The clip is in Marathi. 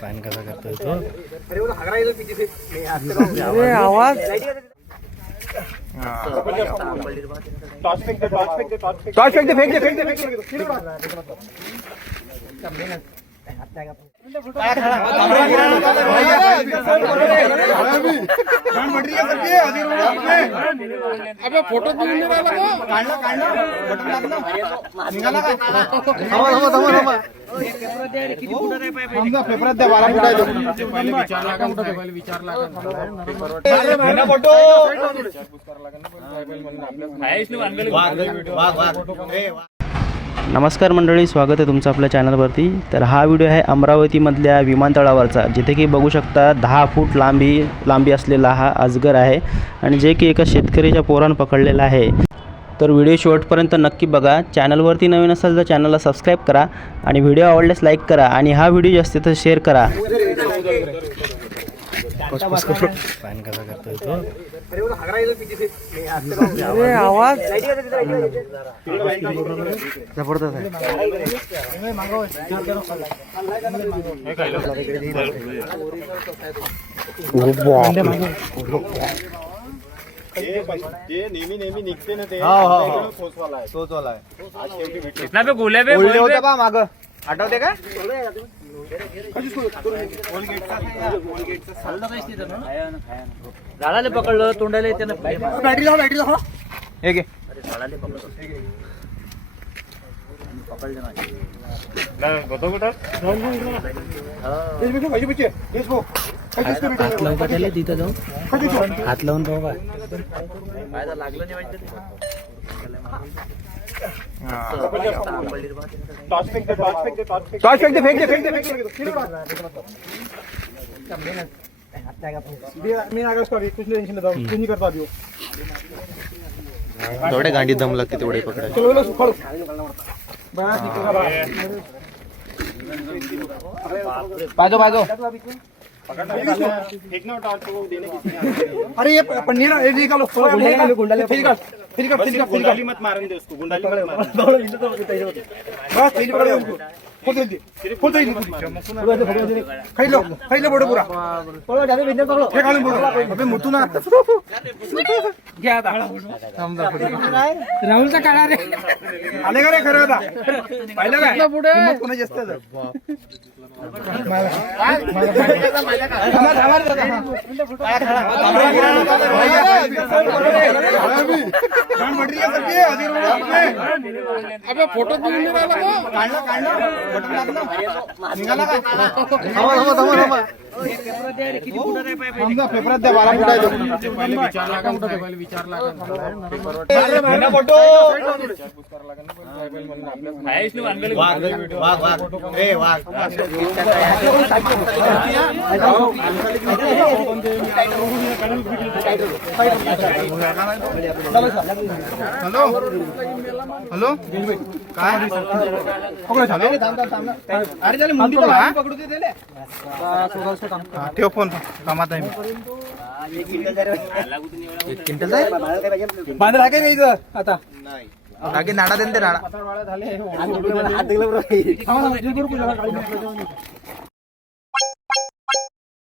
फॅन कसा करतोय तो? अरे आवाज टॉर्च फेक दे, फेक दे। अबे फोटो तुम्ही पेपरात द्या, 12 फुट आहे पहिले विचारला नमस्कार मंडळी, स्वागत आहे तुमचं आपल्या चॅनलवरती. तर हा व्हिडिओ आहे अमरावतीमधल्या विमानतळावरचा, जिथे की बघू शकता 10 फूट लांबी असलेला हा अजगर आहे आणि जे की एका शेतकऱ्याच्या पोरानं पकडलेला आहे. तर व्हिडिओ शेवटपर्यंत नक्की बघा. चॅनलवरती नवीन असाल तर चॅनलला सबस्क्राईब करा आणि व्हिडिओ आवडल्यास लाईक करा आणि हा व्हिडिओ जास्तीत जास्त शेअर करा. फॅन कसा करतोय तो? अरे आवाज जबरदस्त आहे. नेहमी निघते ना ते, तोच वाला आहे. माग आठवते का? झाडाले पकडलं, तोंडाला येते ना. बॅटरी लावा. हे घे. हात लावून त्याला तिथं जाऊन हात लावून बघा. टॉर्च फेक दे, फेक दे। मी नागेश का कुछ टेंशन लेता हूं, नहीं करता दियो. तेवढे गांडी दम लागते तेवढे पकडायला. चलो लो सुखड़ बाजो फेंकना टॉर्च को देने की. अरे ये पन्नी ना, ये निकालो गुंडाले फिर गुंडाली मत मारन दे उसको, गुंडाली मत मारन. बस फिर पकड़ उसको, खोल दे खाई लो बड़ो पूरा पकड़ो, ज्यादा बिजनेस पकड़ो, फेंक आलो बड़ो. अबे मुतू ना घ्या आता. राहुलचा काढा रे, आले का रे खरं आता पाहिलं काय किंमत कोणाची असते तर. अबे फोटो तुम्ही पेपरात द्या, 12 फुट आहे पहिले विचारला. हॅलो काय अरे झाले मुंडी पकडू दे. ठेव फोन, कामात आहे मी. 1 क्विंटल आहे बांधला काय नाही इथं आता. आगे नाडा देन ते नाडा.